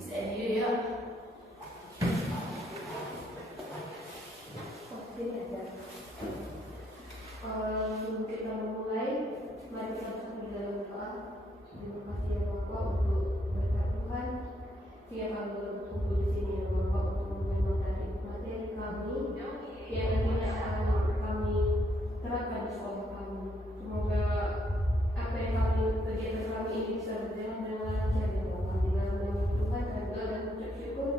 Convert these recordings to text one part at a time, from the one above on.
Bisa video ya. Oke, ada. Sebelum kita memulai, mari kita terlebih dahulu berdoa. Terima kasih ya Bapak untuk berkat Tuhan. Yang kami berkumpul di sini ya Bapak untuk menyampaikan materi kami yang nantinya akan kami terapkan di sekolah kami. Semoga apa yang kami kegiatan kami ini bisa berjalan dengan lancar ya Bapak. Di dalam nama Tuhan dan doa dan ucap syukur.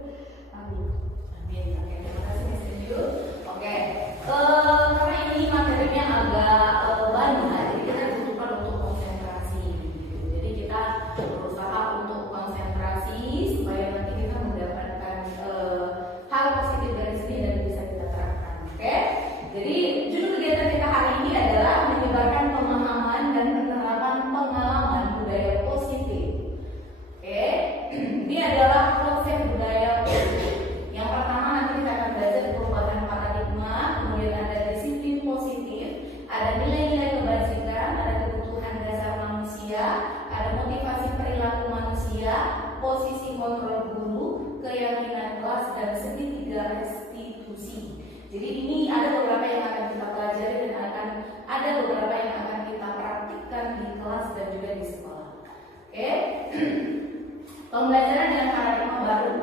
Amin. Amin. Oke, terima kasih Miss Review. Oke, karena ini materinya agak banyak, jadi kita dibutuhkan untuk konsentrasi. Jadi kita berusaha untuk konsentrasi supaya nanti kita mendapatkan hal positif dari sini dan bisa kita terapkan. Oke, jadi judul kegiatan kita hari ini adalah menyebarkan pemahaman dan penerapan pengalaman budaya positif. Oke, ini adalah konsep budaya positif. Yang pertama nanti kita akan belajar perubahan paradigma, kemudian ada disiplin positif, ada nilai-nilai kebajikan, ada kebutuhan dasar manusia, ada motivasi perilaku manusia, posisi kontrol guru, keyakinan kelas, dan segitiga restitusi. Jadi ini ada beberapa yang akan kita pelajari dan akan ada beberapa yang akan kita praktikkan di kelas dan juga di sekolah. Oke, pembelajaran dengan paradigma baru.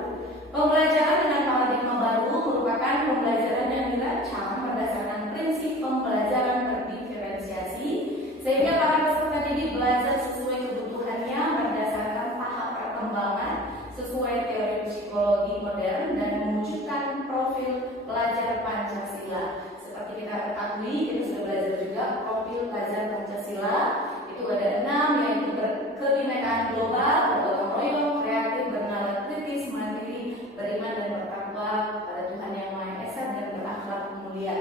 Pembelajaran dengan paradigma baru merupakan pembelajaran yang dirancang berdasarkan prinsip pembelajaran berdiferensiasi sehingga para peserta didik belajar sesuai kebutuhannya berdasarkan tahap perkembangan sesuai teori psikologi modern dan mewujudkan profil pelajar Pancasila. Seperti kita ketahui, kita sudah belajar juga profil pelajar Pancasila. Itu ada 6, yaitu kebinekaan global, bergotong royong, kreatif, bernalar kritis, mandiri, beriman dan bertakwa pada Tuhan Yang Maha Esa dan berakhlak mulia.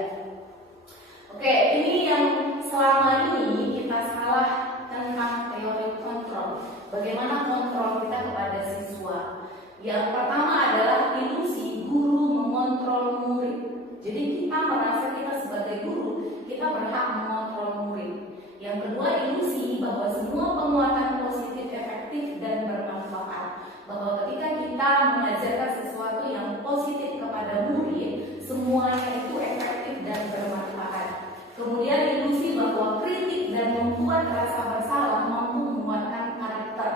Oke, ini yang selama ini kita salah tentang teori kontrol. Bagaimana kontrol kita kepada siswa? Yang pertama adalah ilusi guru mengontrol murid. Jadi kita merasa kita sebagai guru, kita berhak mengontrol murid. Yang kedua, ilusi bahwa semua penguatan positif efektif dan bermanfaat. Bahwa ketika kita mengajarkan sesuatu yang positif kepada murid, semuanya itu efektif dan bermanfaat. Kemudian ilusi bahwa kritik dan membuat rasa bersalah mampu menguatkan karakter.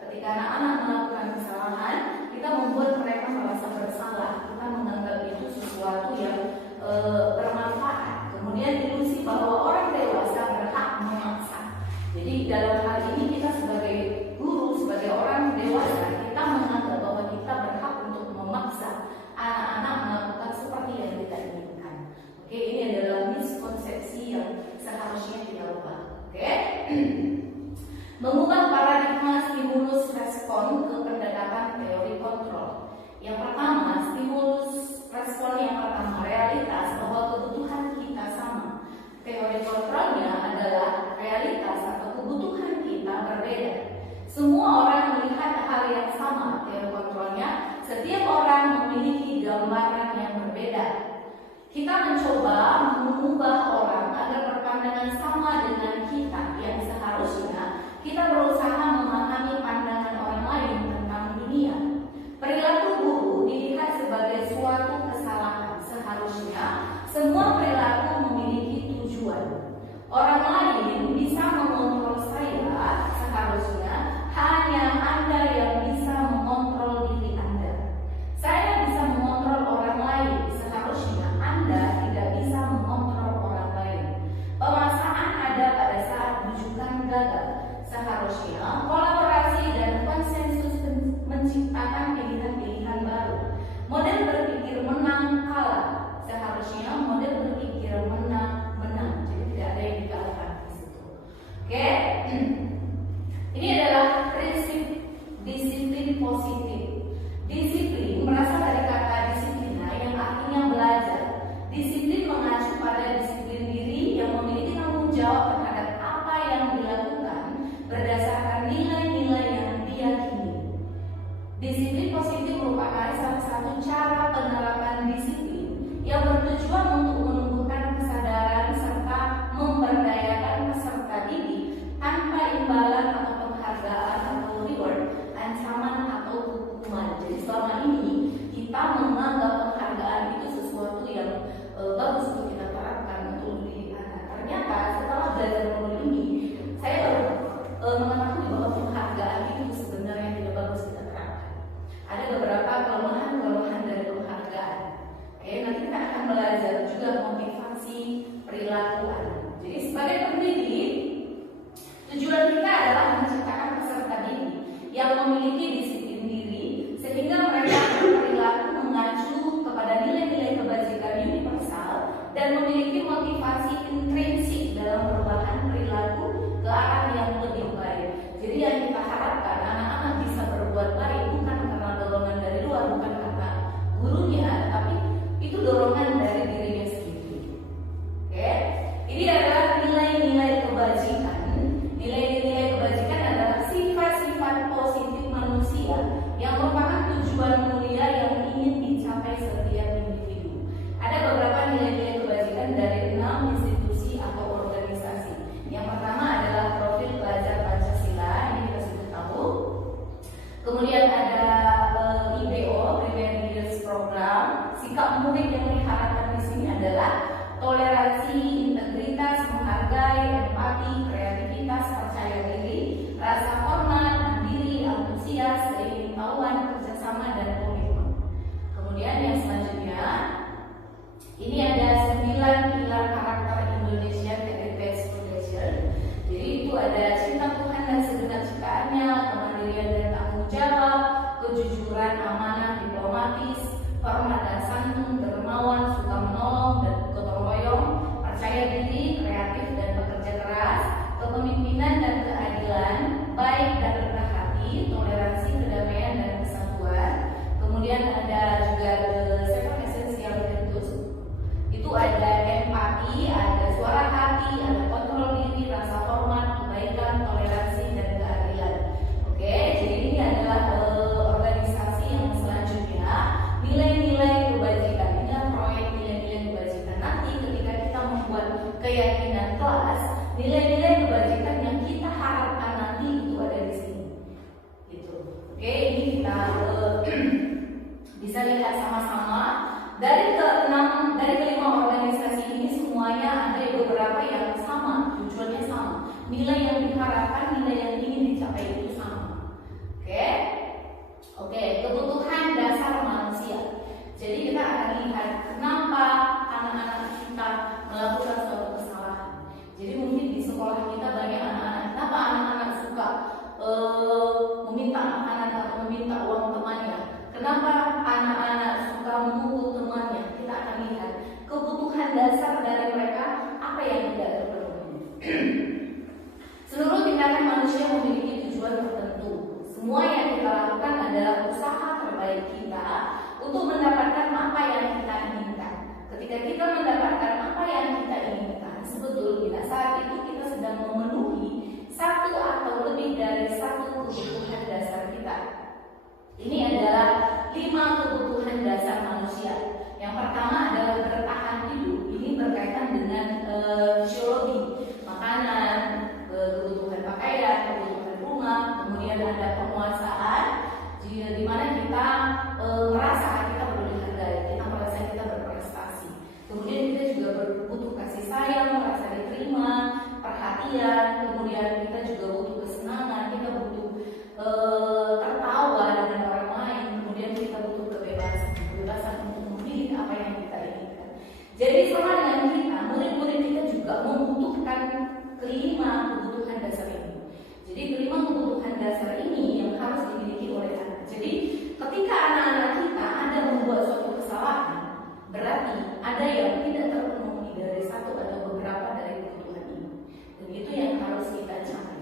Ketika anak-anak melakukan kesalahan, kita membuat mereka merasa bersalah. Kita menganggap itu sesuatu yang bermanfaat. Kemudian ilusi bahwa orang dewasa berhak memaksa. Jadi dalam hal ini kita sebagai guru, sebagai orang dewasa, kita menganggap bahwa kita berhak untuk memaksa anak-anak melakukan seperti yang kita inginkan. Oke, ini adalah miskonsepsi yang seharusnya kita ubah. Oke, mengubah paradigma stimulus respon ke pendekatan teori kontrol. Yang pertama, stimulus respon yang pertama, realitas bahwa kebutuhan kita sama. Teori kontrolnya adalah realitas atau kebutuhan kita berbeda. Semua orang melihat hal yang sama. Teori kontrolnya, setiap orang memiliki gambaran yang berbeda. Kita mencoba mengubah orang agar berpandangan sama dengan kita, yang seharusnya kita berusaha memahami pandangan orang lain tentang dunia. Perilaku guru dilihat sebagai suatu kesalahan. Seharusnya semua perilaku memiliki tujuan. Orang lain bisa mengontrol saya, seharusnya hanya Anda yang bisa mengontrol diri Anda. Saya bisa mengontrol orang lain, seharusnya Anda tidak bisa mengontrol orang lain. Pemaksaan ada pada saat rujukan gagal. Seharusnya kolaborasi dan konsensus menciptakan pilihan-pilihan baru. Model berpikir menang kalah. Seharusnya model berpikir menang-menang. Jadi tidak ada yang dikalahkan di situ. Oke. Ini adalah prinsip disiplin positif. Disiplin berasal dari kata disiplina yang artinya belajar. Disiplin mengacu pada disiplin diri yang memiliki tanggung jawab terhadap apa yang dilakukan berdasarkan nilai-nilai yang diyakini. Disiplin positif merupakan salah satu cara penerapan disiplin yang bertujuan untuk menumbuhkan kesadaran serta memberdayakan peserta didik tanpa imbalan atau penghargaan atau reward, ancaman atau hukuman. beberapa kelemahan-kelemahan dari penghargaan. Oke, nanti kita akan belajar juga motivasi perilaku anak. Jadi sebagai pendidik, tujuan kita adalah menciptakan peserta didik yang memiliki disiplin diri sehingga mereka berperilaku mengacu kepada nilai-nilai kebajikan universal dan memiliki motivasi intrinsik dalam perubahan perilaku ke arah yang lebih baik. Jadi yang kita harapkan anak-anak bisa berbuat baik bukan karena dorongan dari luar, bukan karena gurunya, tapi itu dorongan dari dirinya sendiri. Oke, ini adalah nilai-nilai kebajikan. Nilai-nilai kebajikan adalah sifat-sifat positif manusia yang merupakan tujuan mulia yang ingin dicapai setiap individu. Ada beberapa nilai-nilai kebajikan dari 6 institusi atau organisasi. Yang pertama adalah profil pelajar Pancasila, ini kita sudah tahu. Kemudian ada IPO, Prevent Leaders Program. Sikap murid yang diharapkan di sini adalah toleransi, integritas, menghargai, empati, kreativitas, percaya diri, rasa hormat, mandiri, antusias, keingin-tahuan, kerjasama, dan komitmen. Kemudian yang selanjutnya, ini ada 9 pilar karakter Indonesian Heritage Foundation. Jadi itu ada cinta Tuhan dan segenap ciptaannya, kemandirian dan tanggung jawab, kejujuran, amanah, diplomatis, hormat dan santun, dermawan, suka menolong dan gotong royong, percaya diri, kreatif dan bekerja keras, kepemimpinan dan keadilan, baik dan rendah hati, toleransi, kedamaian dan kesatuan. Kemudian ada juga seven essential virtues. Itu ada empati, ada suara hati, ada kontrol diri, rasa hormat, kebaikan, toleransi dan keadilan. Oke, jadi ini adalah organisasi yang selanjutnya, nilai-nilai kebajikan. Ini adalah proyek nilai-nilai kebajikan. Nanti ketika kita membuat keyakinan kelas, nilai-nilai kebajikan yang kita harapkan nanti itu ada di sini. Gitu. Oke, ini kita bisa lihat sama-sama. Dari kelima organisasi ini semuanya ada beberapa yang sama, tujuannya sama. Nilai yang diharapkan, nilai yang ingin dicapai itu sama. Oke, kebutuhan dasar manusia. Jadi kita akan lihat kenapa anak-anak kita melakukan suatu kesalahan. Jadi mungkin di sekolah kita banyak anak-anak. Kenapa anak-anak suka meminta makanan atau meminta uang temannya? Kenapa anak-anak suka memukul temannya? Kita akan lihat kebutuhan dasar dari mereka apa yang tidak terpenuhi. Seluruh tindakan manusia memiliki tujuan tertentu. Semua yang kita lakukan adalah usaha terbaik kita untuk mendapatkan apa yang kita inginkan. Ketika kita mendapatkan apa yang kita inginkan, sebetulnya saat itu kita sedang memenuhi satu atau lebih dari satu kebutuhan dasar kita. Ini adalah 5 kebutuhan dasar manusia. Yang pertama adalah bertahan hidup. Ini berkaitan dengan fisiologi, makanan, kebutuhan pakaian, kebutuhan rumah. Kemudian ada penguasaan, di mana kita merasa kita berharga, kita merasa kita berprestasi. Kemudian kita juga butuh kasih sayang, merasa diterima, perhatian. Kemudian kita juga butuh kesenangan, kita butuh tertawa dengan orang lain. Kemudian kita butuh kebebasan untuk memilih apa yang kita inginkan. Jadi sama dengan kita, murid-murid kita juga membutuhkan kelima kebutuhan dasar ini. Jadi kelima kebutuhan dasar ini yang harus dimiliki oleh anak. Jadi ketika anak-anak kita ada membuat suatu kesalahan, berarti ada yang tidak terpenuhi dari satu atau beberapa dari kebutuhan ini. Dan itu yang harus kita capai.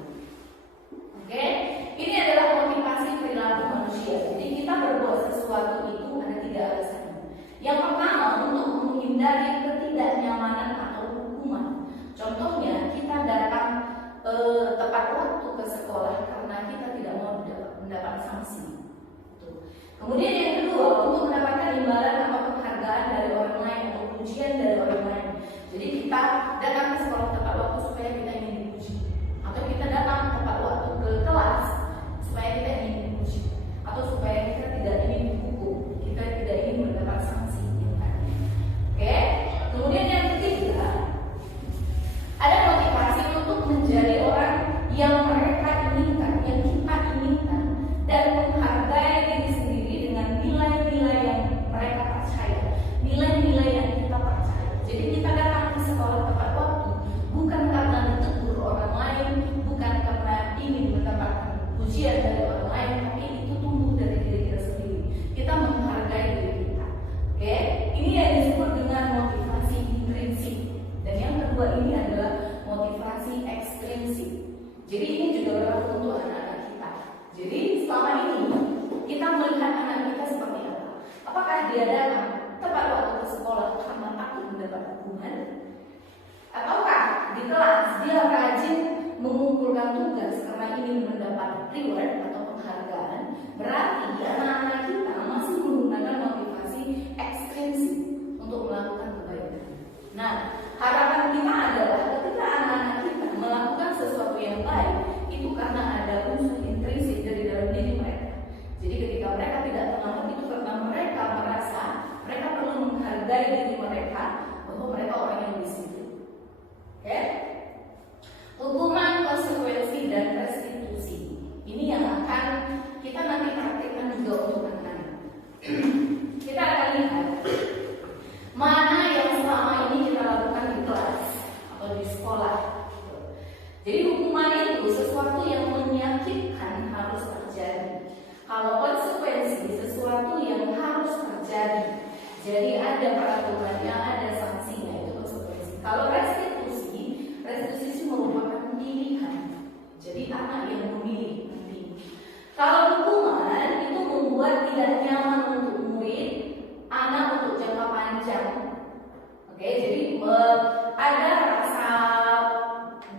Oke, ini adalah motivasi perilaku manusia. Jadi kita berbuat sesuatu itu ada 3 alasan. Yang pertama, untuk menghindari ketidaknyamanan atau hukuman. Contohnya, kita datang tepat waktu ke sekolah karena kita tidak mau mendapat sanksi. Kemudian yang kedua, untuk mendapatkan imbalan atau penghargaan dari orang lain atau pujian dari orang lain. Jadi kita datang ke sekolah tepat waktu supaya kita ingin dipuji, atau kita datang tepat waktu ke kelas supaya kita ingin dipuji, atau supaya kita tidak ingin dihukum, kita tidak ingin mendapat sanksi. Oke. Kemudian yang ketiga, ada motivasi untuk menjadi orang yang mereka inginkan, yang kita inginkan, dan menghargai diri sendiri dengan dadakan tepat waktu ke sekolah karena takut mendapat hukuman? Ataukah di kelas dia rajin mengumpulkan tugas karena ingin mendapat reward atau penghargaan? Berarti anak-anak kita masih menggunakan motivasi ekstrinsik untuk melakukan kebaikan. Nah, harapan kita adalah ketika anak-anak kita melakukan sesuatu yang baik, itu karena ada unsur intrinsik dari dalam diri mereka. Jadi ketika mereka tidak melakukan itu karena mereka merasa mereka perlu menghargai diri mereka bahwa mereka orang yang disiplin. Oke? Hukuman, konsekuensi, dan restitusi. Ini yang akan kita nanti praktikkan juga untuk anak-anak. Kita akan lihat mana yang selama ini kita lakukan di kelas atau di sekolah. Jadi hukuman itu sesuatu yang menyakitkan harus terjadi. Kalau konsekuensi sesuatu yang harus terjadi. Jadi ada peraturannya, ada sanksinya, itu konsekuensi. Kalau restitusi merupakan pilihan. Jadi anak yang memilih nanti. Kalau hukuman itu membuat tidak nyaman untuk murid, anak untuk jangka panjang. Oke, jadi ada rasa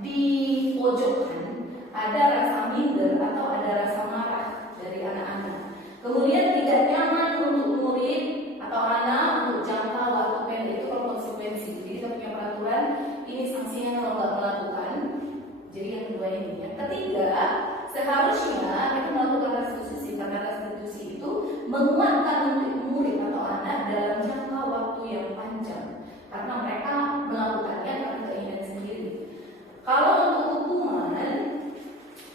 dipojokkan, ada rasa minder atau ada rasa marah dari anak-anak. Kemudian tidak nyaman untuk murid atau anak untuk jangka waktu pendek, itu kalau konsekuensi. Jadi kita punya peraturan, ini sanksinya kalau nggak melakukan. Jadi yang kedua ini. Yang ketiga, seharusnya kita melakukan restitusi karena restitusi itu menguatkan untuk murid atau anak dalam jangka waktu yang panjang karena mereka melakukannya karena keinginan sendiri. Kalau untuk hukuman,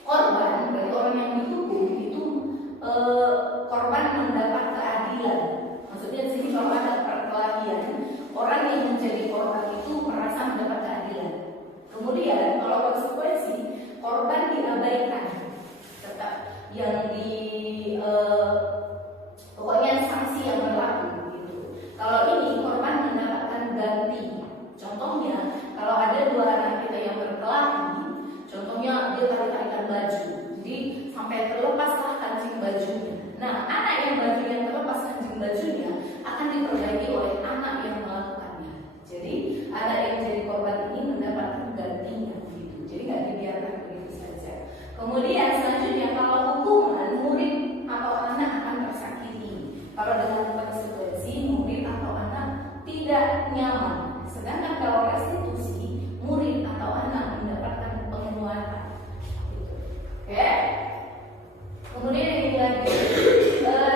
korban dari orang yang dituduh itu korban mendapat keadilan. Maksudnya di sini kalau ada perkelahian, orang yang menjadi korban itu merasa mendapat keadilan. Kemudian kalau konsekuensi, korban diabaikan, tetap yang pokoknya sanksi yang berlaku gitu. Kalau ini korban mendapatkan ganti. Contohnya, kalau ada dua anak kita yang berkelahi, contohnya dia tarik-tarikan baju, jadi sampai terlepaslah kancing bajunya. Nah, anak yang bajunya terlepas kancing bajunya akan diperbaiki oleh anak yang melakukannya. Jadi anak yang jadi korban ini mendapatkan gantinya gitu. Jadi nggak dibiarkan begitu saja. Kemudian selanjutnya kalau hukuman, murid atau anak akan tersakiti. Kalau dengan konsekuensi, murid atau anak tidak nyaman. Sedangkan kalau restitusi, murid atau anak mendapatkan penguatan. Oke? Kemudian yang lagi,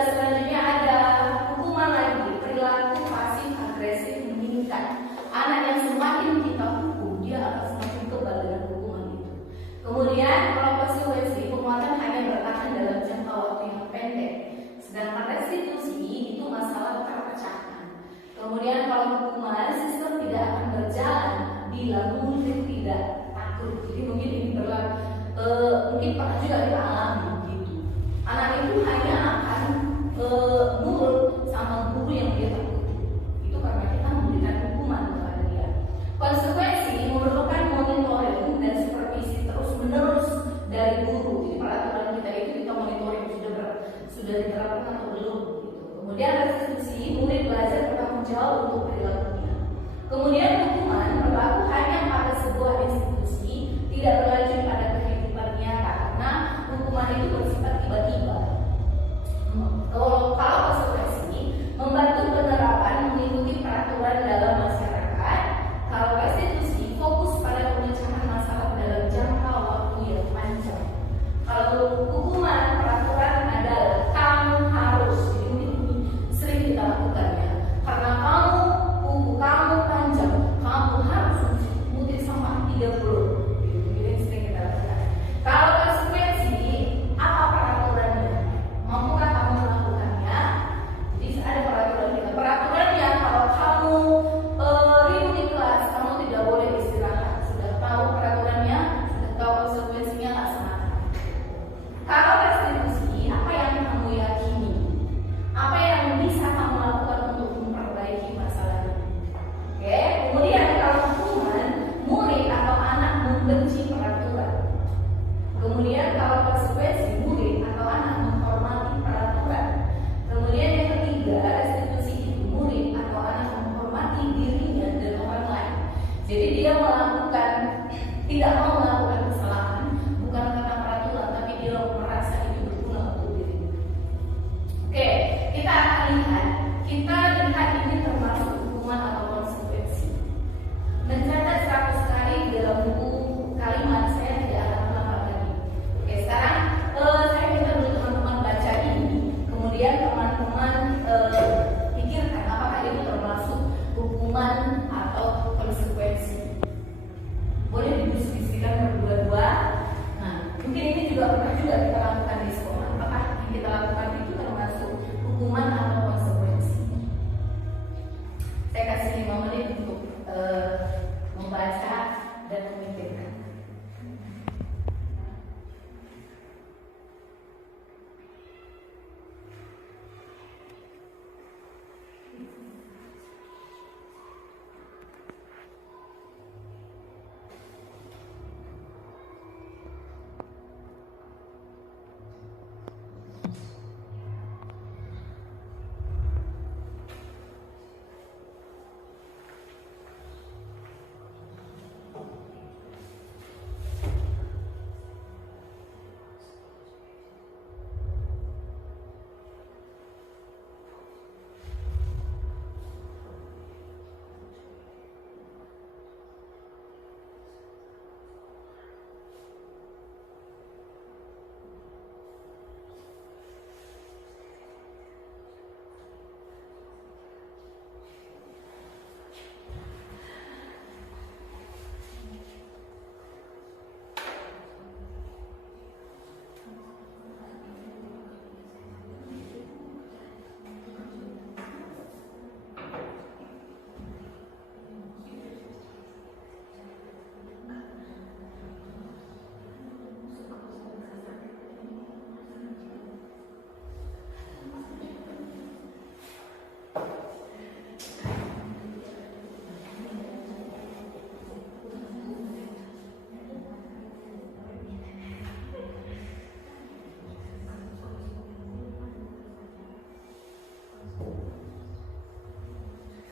selanjutnya ada hukuman lagi, perilaku pasif agresif meningkat. Anak yang semakin kita hukum, dia akan semakin kebal dengan hukuman itu. Kemudian kalau konsekuensi, penguatan hanya bertahan dalam jangka waktu yang pendek. Sedangkan restitusi itu masalah perpecahan. Kemudian kalau hukuman, sistem tidak akan berjalan bila murid tidak takut. Jadi mungkin ini mungkin pernah juga kita alami gitu. Anak itu hanya akan nurut sama guru yang dia takuti. Itu karena kita memberikan hukuman kepada dia. Konsekuensi memerlukan monitoring dan supervisi terus menerus dari guru. Jadi peraturan kita itu kita monitoring sudah diterapkan atau belum gitu. Kemudian restitusi, murid belajar bertanggung jawab untuk perilakunya. Kemudian hukuman berlaku hanya pada sebuah institusi, tidak berlanjut pada kehidupan nyata karena hukuman itu bersifat tiba-tiba. Kalau konsekuensi membantu penerapan mengikuti peraturan dalam masyarakat. Kalau restitusi fokus pada pemecahan masalah dalam jangka waktu yang panjang. Kalau hukuman, peraturan adalah kamu harus, ini sering kita lakukannya. Karena kamu panjang, kamu harus mutir sama 30. Ini sering kita lakukan. Kalau konsekuensi, apa peraturannya? Mampukah kamu melakukannya? lihat, ini termasuk hukuman atau konsekuensi. Mencatat 100 kali dalam buku kalimat, saya tidak akan menambah lagi. Oke, sekarang saya minta dulu teman-teman baca ini, kemudian teman-teman pikirkan apakah itu termasuk hukuman atau konsekuensi. Boleh didiskusikan berdua-dua. Nah, mungkin ini juga pernah juga kita lakukan di sekolah. Apakah yang kita lakukan itu termasuk hukuman atau konsekuensi? Saya kasih 5 menit untuk membaca dan memikirkan.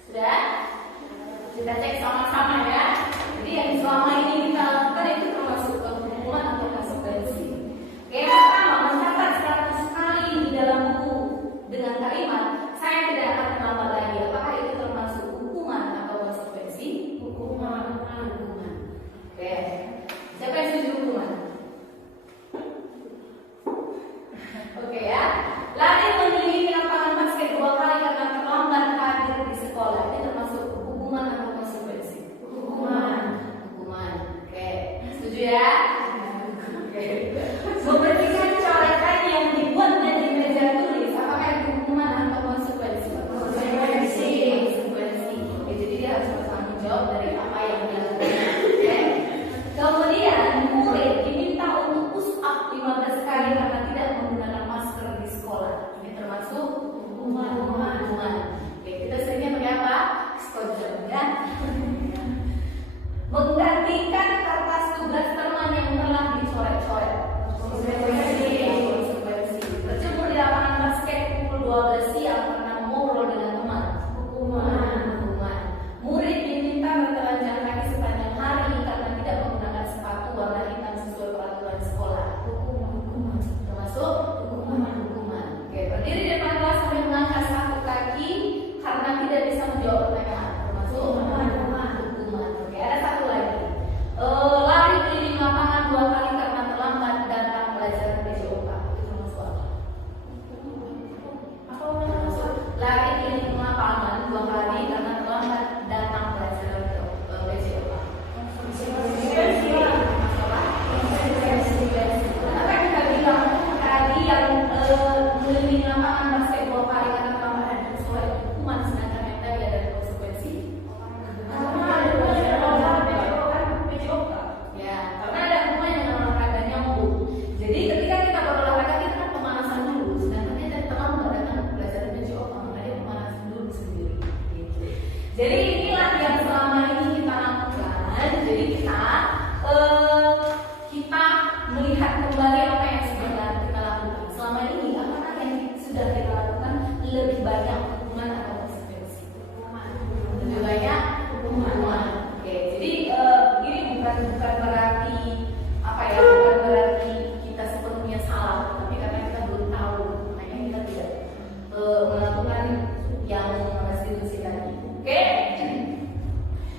Sudah? Kita cek sama-sama ya. Jadi yang selama ini kita lakukan itu termasuk hukuman atau konsekuensi. Oke, pertama, mencatat 100 kali di dalam buku dengan kalimat saya tidak akan menambah lagi. Apakah itu termasuk hukuman atau konsekuensi? Hukuman. Oke. Siapa yang setuju hukuman? Oke ya. Lari mengelilingi lapangan basket 2 kali karena terlambat hadir di sekolah. Ini termasuk hukuman atau konsekuensi? Hukuman. Oke. Setuju ya? Oke. Membersihkan coretan yang dibuat di meja tulis. Apakah itu hukuman atau konsekuensi? Konsekuensi. Oke, jadi dia harus bertanggung jawab dari apa yang dia lakukan. Oke. Kemudian murid diminta untuk push up 15 kali karena tidak menggunakan masker di sekolah. Ini termasuk hukuman. Oke, kita seringnya pakai apa? Skotjol ya. Menggantikan kertas tugas teman yang telah dicoret-coret. Konsekuensi. Berjemur di lapangan basket pukul 12 siang karena ngobrol dengan teman. Hukuman. Murid diminta bertelanjang kaki sepanjang hari karena tidak menggunakan sepatu warna hitam sesuai peraturan sekolah. Hukuman. Termasuk hukuman. Oke, berdiri di depan kelas sambil mengangkat satu kaki karena tidak bisa menjawab pertanyaan. Termasuk hukuman. Oke, ada satu lagi. Lari keliling lapangan 2 kali karena terlambat datang pelajaran PJOK. Itu termasuk apa? Termasuk lari keliling lapangan 2 kali karena terlambat datang pelajaran PJOK. Apa yang kita bilang tadi yang keliling lapangan basket 2 kali karena terlambat dan sesuai hukuman, sedangkan yang tadi ada konsekuensi. Ya, karena ada hukuman yang olahraga nyambung. Jadi ketika kita berolahraga kita kan pemanasan dulu, sedangkan dia tadi terlambat datang pelajaran PJOK, maka dia pemanasan dulu sendiri. Gitu. Jadi inilah yang selama ini kita lakukan. Jadi kita melihat kembali apa yang sudah kita lakukan selama ini. Apakah yang sudah kita lakukan lebih banyak hukuman atau konsekuensi? Lebih banyak hukuman. Oke, jadi ini bukan berarti apa ya? Bukan berarti kita sepenuhnya salah, tapi karena kita belum tahu, makanya kita tidak melakukan yang restitusi tadi. Oke?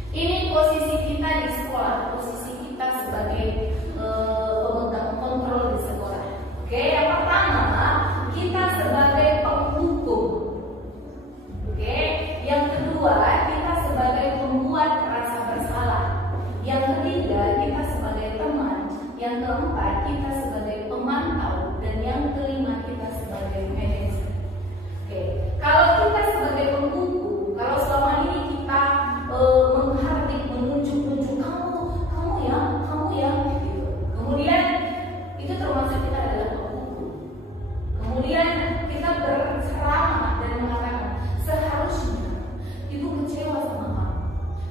Ini posisi kita di sekolah, posisi kita sebagai pemegang kontrol di sekolah. Oke, yang pertama kita sebagai penghukum. Oke, yang kedua kita sebagai pembuat rasa bersalah. Yang ketiga kita sebagai teman. Yang keempat kita sebagai pemantau dan yang kelima kita sebagai manajer. Oke, kalau kita sebagai penghukum, kalau selama ini kita menghardik, menunjuk kamu ya, gitu. Kemudian itu termasuk kita adalah penghukum. Kemudian kita berceramah dan mengatakan seharusnya ibu kecewa sama kamu,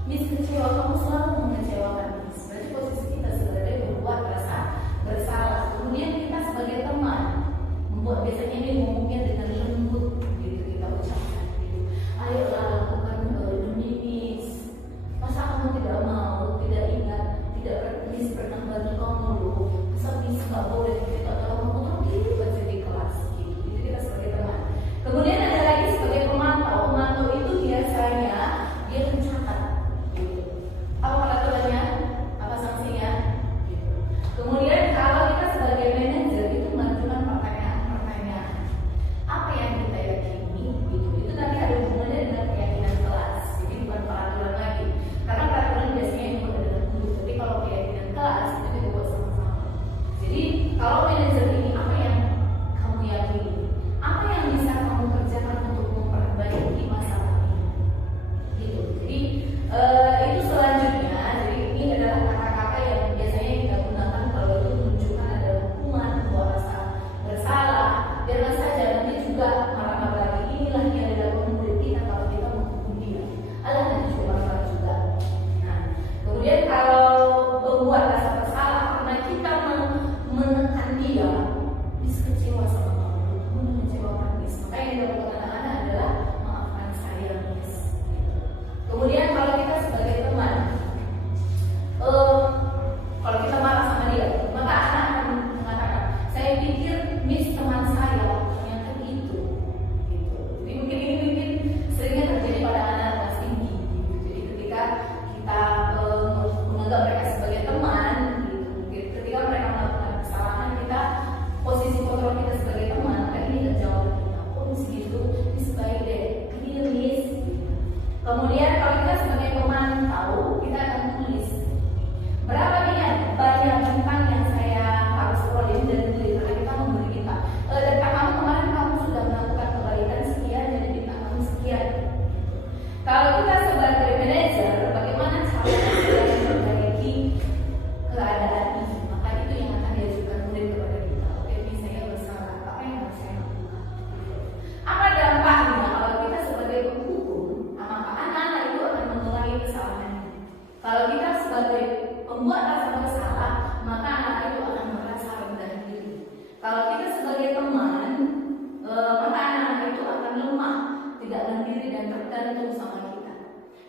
Miss kecewa, kamu selalu mengecewakan Miss. Berarti posisi kita sebagai membuat rasa bersalah. Kemudian kita sebagai teman membuat, biasanya ini ngomongnya dengan lembut gitu, kita ucapkan gitu. Ayolah lakukan demi Miss. Masa kamu tidak mau, tidak ingat, tidak Miss pernah bantu kamu loh. Masa Miss nggak boleh kita tahu kamu tuh gitu baca di kelas gitu. Itu kita sebagai teman. Kemudian ada lagi sebagai pemantau. Pemantau itu biasanya dia mencatat gitu. Apa peraturannya? Apa sanksinya? Gitu. Kemudian kalau kita sebagai manajer itu mengajukan pertanyaan-pertanyaan. Apa yang kita yakini gitu. Itu nanti ada hubungannya dengan keyakinan kelas. Jadi bukan peraturan lagi. Karena peraturan biasanya yang buat dengan guru. Tapi kalau keyakinan kelas itu kita buat sama-sama. Jadi kalau manajer ini apa yang kamu yakini? Apa yang bisa kamu kerjakan untuk memperbaiki masalah ini? Gitu. Jadi itu selanjutnya. Jadi ini adalah kata-kata yang biasanya kita gunakan kalau itu menunjukkan ada hukuman, bahwa rasa bersalah. Jangan saja nanti juga marah-marah lagi. Inilah yang dilakukan murid kita kalau kita menghukum dia. Alah nanti juga marah juga. Nah, kemudian kalau membuat rasa bersalah karena kita menekan dia, Miss kecewa sama kamu mengecewakan Miss. Maka yang dilakukan anak-anak adalah maafkan saya Miss. Kemudian kalau kita sebagai teman, kalau kita marah sama dia, maka anak akan mengatakan, saya pikir Miss teman saya, ternyata gitu. Jadi mungkin ini seringnya terjadi pada anak kelas tinggi. Gitu. Jadi ketika kita menganggap mereka sebagai teman, gitu. Ketika mereka melakukan kesalahan, kita posisi kontrol kita sebagai teman, maka ini terjawab kita. Oh Miss gitu, Miss baik deh, ini Miss. Kemudian kalau kita sebagai pemantau, kita akan tulis berapa banyak tentang yang saya harus rolling dan tulis karena kita memberi kita. Data kamu kemarin kamu sudah melakukan kebaikan sekian, jadi kita kamu sekian. Kalau kita sebagai manajer, bagaimana cara kita memperbaiki keadaan ini? Maka itu yang akan diajukan murid kepada kita. Oke, Miss saya bersalah. Apa yang harus saya lakukan? Apa dampaknya kalau kita sebagai penghukum? Maka anak-anak itu akan mengulangi kesalahannya. Kalau kita sebagai pembuat rasa bersalah, maka anak itu akan merasa rendah diri. Kalau kita sebagai teman, maka anak itu akan lemah, tidak mandiri dan tergantung sama kita.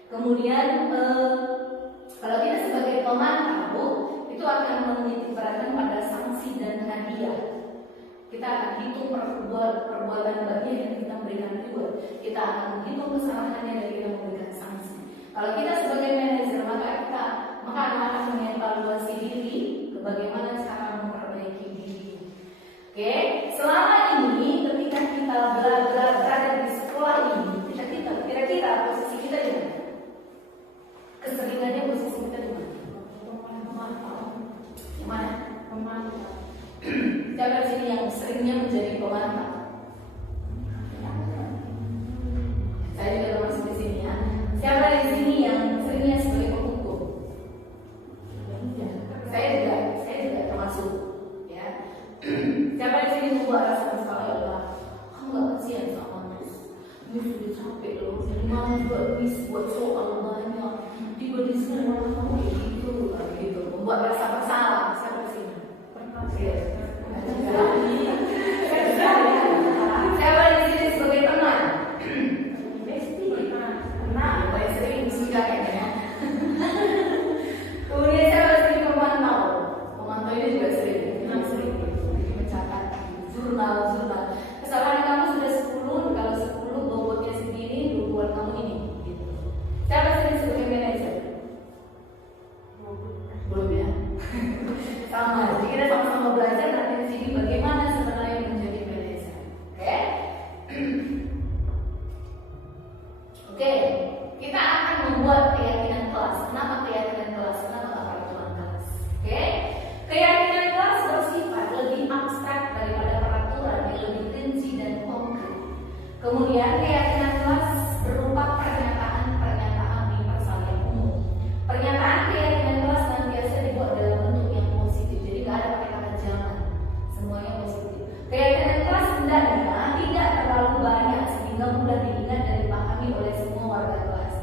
Kemudian kalau kita sebagai pemantau, itu akan menitik beratkan pada sanksi dan hadiah. Kita akan hitung perbuatan baik yang kita berikan reward. Kita akan menghitung kesalahannya dan kita memberikan sanksi. Kalau kita sebagai manajer, maka anak-anak mengevaluasi diri ke bagaimana cara memperbaiki diri. Oke, selama ini ketika kita berada di sekolah ini, kira-kira posisi kita di mana? Keseringannya posisi kita di mana? Di mana? Pemantau. Siapa di sini yang seringnya menjadi pemantau? Saya juga termasuk di sini ya. Siapa di sini yang seringnya sebagai penghukum? Saya juga termasuk ya. Siapa di sini membuat rasa bersalah adalah kamu nggak kasihan sama Miss sudah capek loh, jadi malam juga Miss buat soal banyak, tiba di sini malah kamu gitu, membuat rasa bersalah. Siapa di sini? Siapa di sini sebagai teman? Nah, paling sering juga kayaknya. Kemudian siapa di sini pemantau? Pemantau ini juga sering mencatat jurnal. Kesalahan kamu sudah 10, kalau 10 bobotnya segini, Kemudian keyakinan kelas berupa pernyataan-pernyataan universal yang umum. Pernyataan keyakinan kelas senantiasa dibuat dalam bentuk yang positif, jadi nggak ada pakai kata jangan, semuanya positif. Keyakinan kelas hendaknya tidak terlalu banyak sehingga mudah diingat dan dipahami oleh semua warga kelas.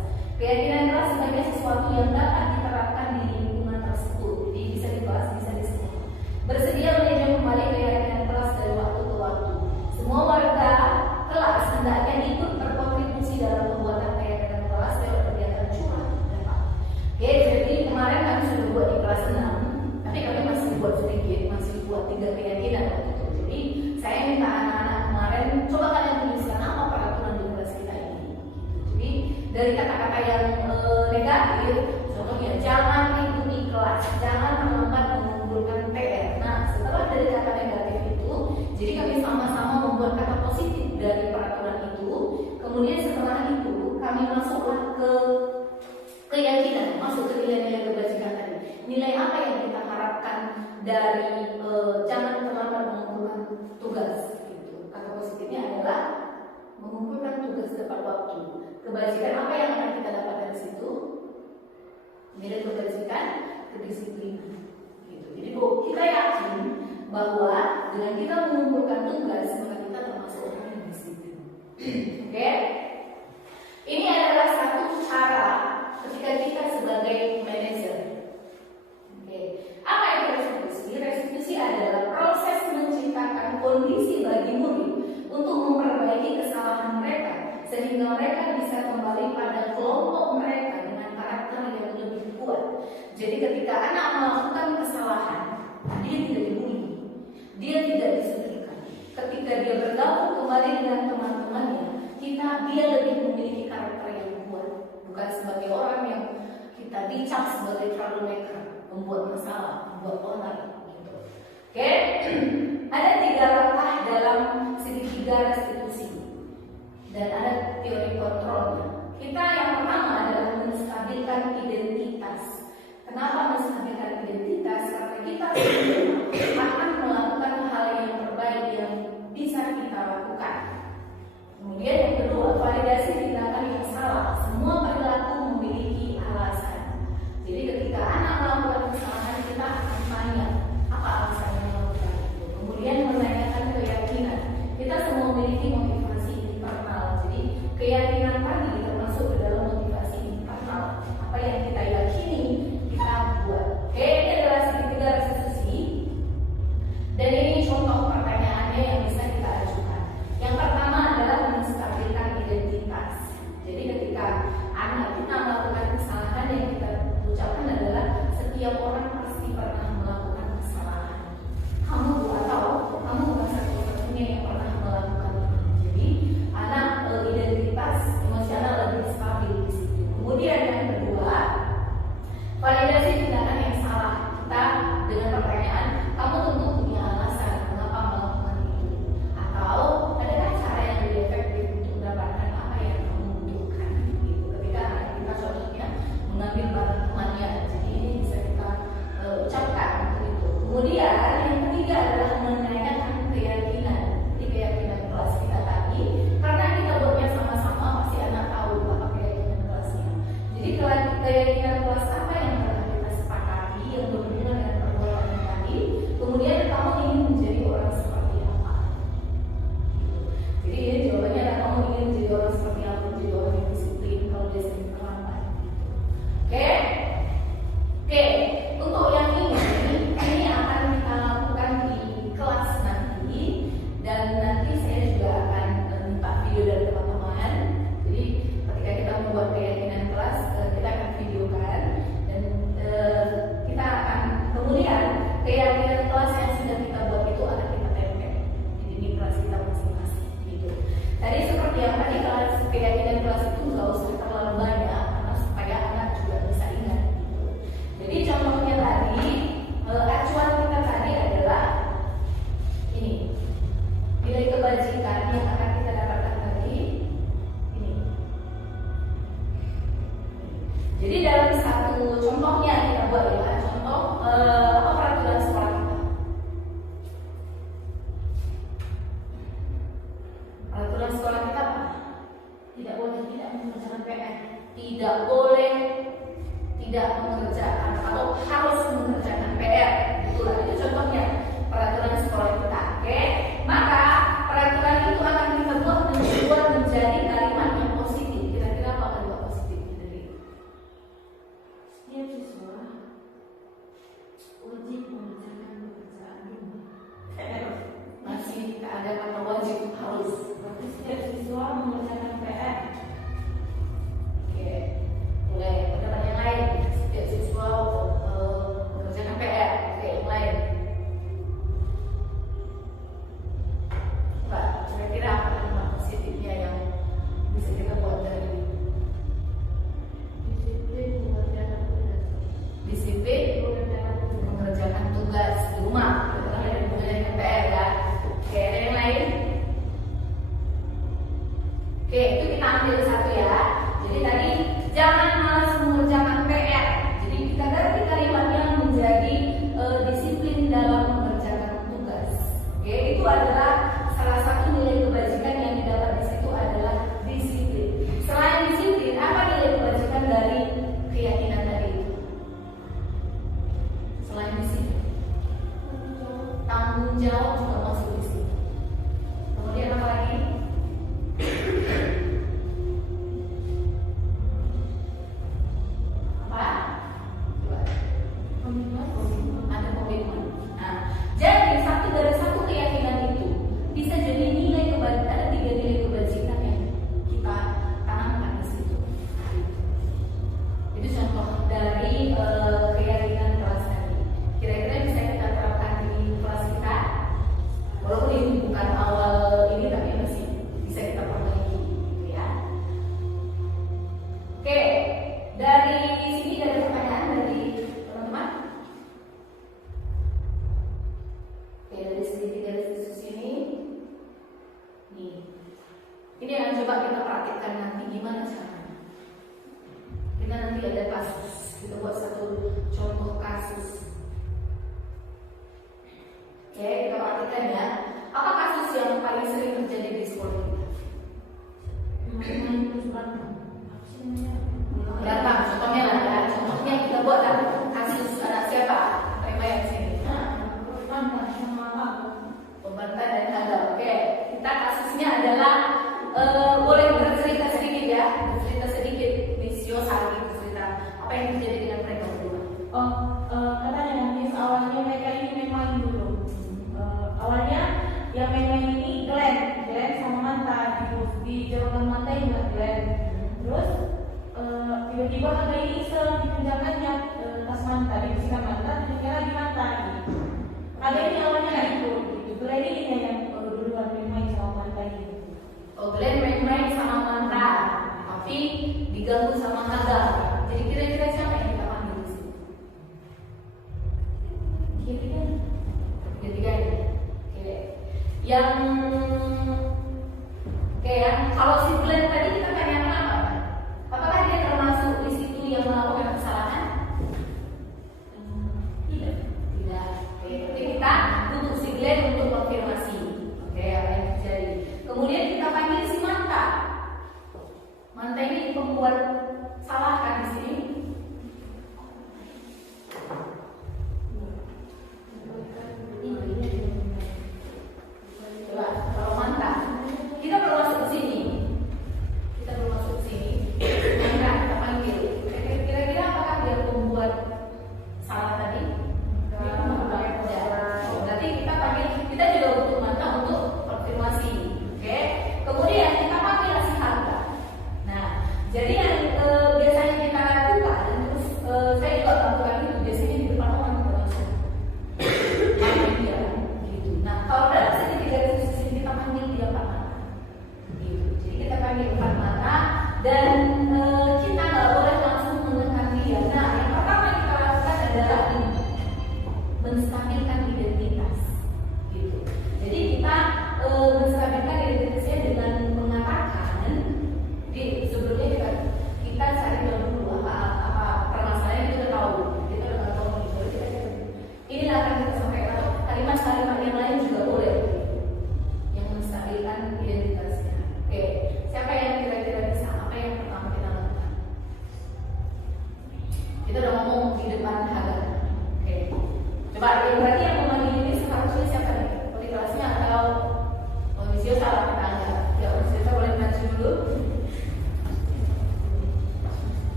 Keyakinan kelas sebagai sesuatu yang dapat diterapkan di lingkungan tersebut, jadi bisa di kelas, bisa di sekolah. Bersedia meninjau kembali keyakinan kelas dari waktu ke waktu. Semua warga kelas hendaknya ikut berkontribusi dalam pembuatan keyakinan kelas lewat kegiatan curah dan Pak. Oke, jadi kemarin kami sudah buat di kelas 6, tapi kami masih buat sedikit, masih buat 3 keyakinan waktu itu. Jadi saya minta anak-anak kemarin coba kalian tuliskan apa peraturan di kelas kita ini. Jadi dari kata-kata yang negatif, contohnya jangan ikuti kelas, jangan terlambat mengumpulkan PR. Nah, setelah dari kata negatif itu, jadi kami sama-sama membuat kata positif dari peraturan itu. Kemudian setelah itu kami masuklah ke keyakinan, masuk ke nilai-nilai kebajikan tadi. Nilai apa yang kita harapkan dari jangan terlambat mengumpulkan tugas. Gitu. Kata positifnya adalah mengumpulkan tugas tepat waktu. Kebajikan apa yang akan kita dapatkan dari situ? Nilai kebajikan, kedisiplinan. Gitu. Jadi kita yakin bahwa dengan kita mengumpulkan tugas maka kita termasuk orang yang disiplin. Oke? Ini adalah satu cara ketika kita sebagai manajer. Oke. Apa itu restitusi? Restitusi adalah proses menciptakan kondisi bagi murid untuk memperbaiki kesalahan mereka sehingga mereka bisa kembali pada kelompok mereka dengan karakter yang lebih kuat. Jadi ketika anak melakukan kesalahan, dia tidak dibully, dia tidak disudutkan. Ketika dia bergabung kembali dengan teman-temannya, dia lebih memiliki karakter yang kuat, bukan sebagai orang yang kita dicap sebagai troublemaker, membuat masalah, membuat onar. Gitu. Oke, ada 3 langkah dalam segitiga restitusi dan ada teori kontrolnya. Kita yang pertama adalah menstabilkan identitas. Kenapa menstabilkan identitas? Karena kita akan melakukan hal yang terbaik yang bisa kita lakukan. Kemudian yang kedua, validasi tindakan yang salah. Semua perilaku memiliki alasan. Jadi ketika anak melakukan kesalahan, kita akan tanya apa alasannya melakukan itu. Kemudian menanyakan keyakinan. Kita semua memiliki motivasi internal. Jadi keyakinan tadi termasuk ke dalam motivasi internal. Apa yang kita yakini kita buat. Oke, ini adalah segitiga restitusi. Dan ini contoh pertanyaannya yang bisa kita ajukan. Yang pertama adalah menstabilkan identitas. Jadi ketika anak kita melakukan kesalahan, yang kita ucapkan adalah setiap orang pasti pernah melakukan kesalahan. Kamu bukan satu-satunya yang pernah melakukan itu. Jadi anak identitas, tidak boleh tidak mengerjakan atau harus mengerjakan PR. Itulah itu contohnya peraturan sekolah kita. Oke, maka peraturan itu akan kita buat menjadi kalimat yang positif. Kira-kira apa kalimat positif dari itu? Setiap siswa wajib mengerjakan pekerjaan rumah. Masih ada kata wajib, harus. Berarti setiap siswa mengerjakan PR. Oke, mulai pendapat yang lain. Setiap siswa mengerjakan PR. Oke, yang lain. Coba kira-kira apa kalimat positifnya yang bisa kita buat dari Disiplin mengerjakan tugas. disiplin mengerjakan tugas di rumah. Mengerjakan PR ya. Oke, ada yang lain? Oke, itu kita ambil satu ya. Jadi tadi jangan malas mengerjakan PR. Jadi kita ganti kalimatnya menjadi disiplin dalam mengerjakan tugas. Oke, itu adalah salah satu nilai kebajikan yang didapat di situ adalah disiplin. Selain disiplin, apa nilai kebajikan dari keyakinan tadi itu? Selain disiplin, tanggung jawab juga masuk di situ. Kemudian apa lagi? Apa? Coba. Ada komitmen. Nah, jadi dari satu keyakinan itu bisa jadi nilai kebajikan. Ada 3 nilai kebajikan yang kita tanamkan di situ. Itu contoh dari keyakinan kelas tadi. Kira-kira bisa kita terapkan di kelas kita. Walaupun ini bukan awal ini, tapi masih bisa kita perbaiki, gitu ya. Oke, dari sini ada pertanyaan dari teman-teman. Oke, dari segitiga garis ini, nih, ini yang coba kita praktikkan nanti gimana caranya. Kita nanti ada kasus, kita buat satu contoh kasus. Oke, kita praktikkan ya. Apa kasus yang paling sering terjadi di sekolah kita? Main kesukaan. Apa sih namanya? Gampang, contohnya lah ya. Contohnya kita buat lah kasus anak siapa? Apa yang di sini? Pembantai dan Hagal. Oke, kita kasusnya adalah boleh bercerita sedikit ya, bercerita sedikit. Miss Yosari bercerita apa yang terjadi dengan mereka berdua. Katanya Miss, awalnya mereka ini main dulu. Awalnya yang main ini Glenn sama Manta di jabatan Manta juga Glenn. Terus tiba-tiba ada ini iseng dipinjamkannya tas Manta, dibersihkan Manta, dipinjamkan lagi Manta. Ada ini awalnya nggak ikut. Glenn ini yang duluan main sama Manta ini. Oh, Glenn main-main sama Manta, tapi diganggu sama Hagal. Jadi kira-kira siapa yang kita panggil di sini? Ketiga ini. Oke. Yang kalau si Glenn tadi kita tanyakan apa? Apakah dia termasuk di situ yang melakukan kesalahan? Tidak. Oke, jadi kita tutup si Glenn untuk konfirmasi. Oke, apa yang terjadi? Kemudian kita panggil si Manta. Manta ini pembuat salah kan?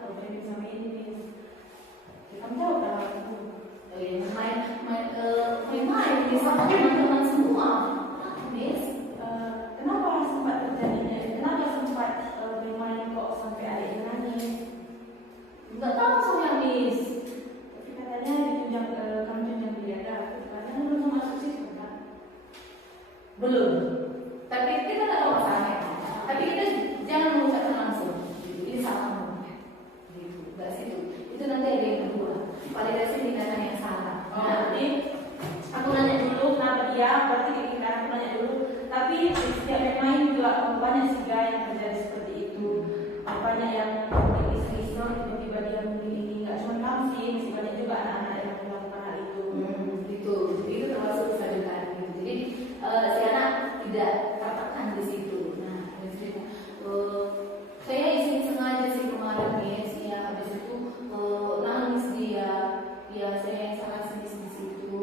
kalau dia bisa main ini. Kita jauh kalau itu. Main sama teman-teman semua, Miss. Kenapa sempat terjadinya? Kenapa sempat bermain kok sampai adiknya nangis? Nggak tahu soalnya, Miss. Tapi katanya ditunjang kamu tunjang biada. Katanya belum masuk situ kan? Belum. Tapi kita nggak tahu masalahnya. Tapi kita jangan mengucapkan langsung. Ini salah ngomongnya. Gitu. Nggak situ. Itu nanti ada yang kedua. Validasi tindakan yang salah. Berarti aku nanya dulu kenapa dia, berarti kita aku nanya dulu. Tapi setiap main juga banyak sih guys yang terjadi seperti itu. Banyak yang iseng-iseng tiba-tiba dia memilih. Nggak cuma kamu sih, masih banyak juga anak-anak yang melakukan hal itu. Itu termasuk kesadaran. Jadi si anak tidak tertekan di situ. Nah, saya iseng sengaja sih kemarin Miss, ya habis itu nangis dia, ya saya yang salah di situ.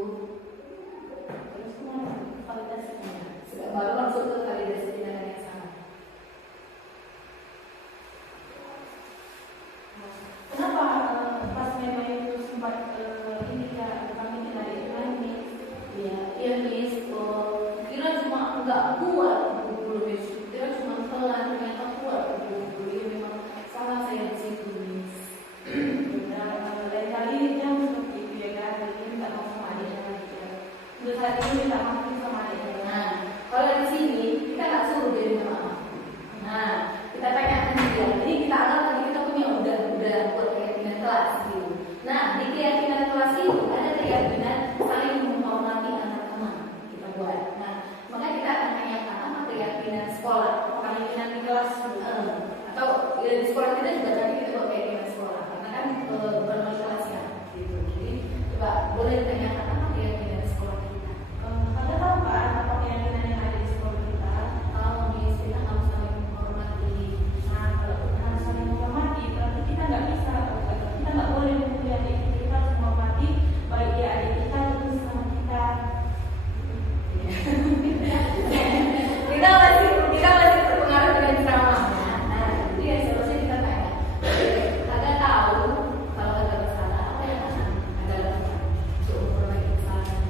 Terus kemana? Kualitasnya. Baru masuk ke validasi tindakan yang salah. Kenapa pas memang itu sempat ini ya kami tidak ini? Iya Miss, kira cuma nggak kuat bulu Miss, kira cuma pelan ternyata kuat bulu. Ya memang salah saya di situ Miss. Lain kali jangan seperti itu ya kan? Kali ini minta maaf sama adiknya lagi ya. Untuk saat ini minta maaf sama adiknya. Nah, kalau di sini kita nggak suruh dia minta maaf. Nah, kita tanyakan dia. Jadi kita anggap tadi kita punya udah buat keyakinan kelas gitu. Nah, di keyakinan kelas itu ada keyakinan saling menghormati antar teman kita buat. Nah, maka kita akan tanyakan apa keyakinan sekolah, keyakinan di kelas atau di sekolah kita juga tadi kita buat keyakinan sekolah karena kan bermasalah ya gitu. Jadi coba boleh ditanyakan apa keyakinan sekolah kita. Anda tahu kan apa keyakinan yang ada di sekolah kita? Kalau Miss, kita harus saling menghormati. Nah, kalau kita saling menghormati, berarti kita nggak bisa, kita nggak boleh memukuli adik kita. Kita harus menghormati baik dia adik kita ataupun sama kita. Kita masih terpengaruh dengan ceramah. Nah, itu yang seharusnya kita tanya. Agak tahu kalau ada masalah apa yang akan ada untuk memperbaiki kesalahan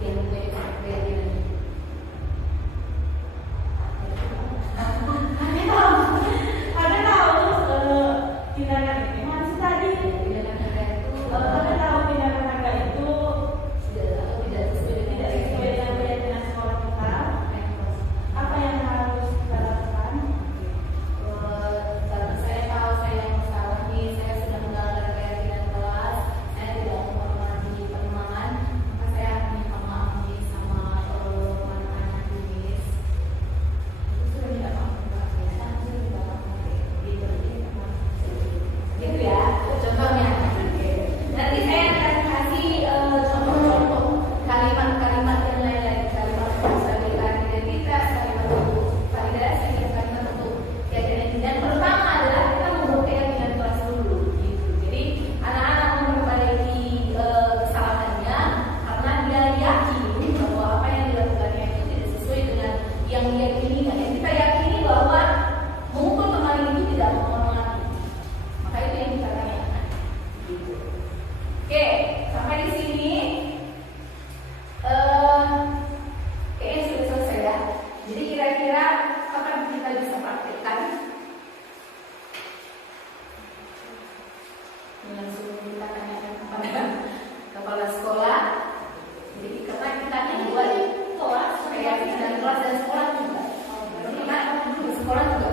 yang keyakinan. Ada tahu tindakan ini masih tadi. Tindakan harga itu Ada tahu tindakan harga itu sudah atau tidak sesuai dengan tidak sesuai dengan keyakinan sekolah kita. Apa yang harus kita lakukan? Karena saya tahu saya yang salah nih, saya sudah melanggar keyakinan kelas, saya tidak menghormati perkembangan, maka saya akan minta maaf nih sama anak-anak Miss. Itu sudah tidak maaf, ya. Sudah tidak maaf. Gitu ya, contohnya. Nanti saya akan kasih contoh-contoh kalimat-kalimat yang lain-lain, kalimat stabilitas identitas, kalimat untuk validasi, kalimat untuk keyakinan. Dan pertama adalah kita membuat keyakinan kelas dulu. Gitu. Jadi anak-anak memperbaiki kesalahannya karena dia yakin bahwa apa yang dilakukannya itu tidak sesuai dengan yang dia yakini. Yang kita yakini bahwa memukul teman itu tidak menghormati. Maka itu yang kita tanyakan. Gitu. Oke, sampai di sini kayaknya sudah selesai ya. Jadi kira-kira kapan kita bisa praktekkan? Langsung kita tanyakan kepada kepala sekolah. Jadi karena kita membuat kelas, keyakinan kelas dan sekolah juga. Jadi kita di sekolah juga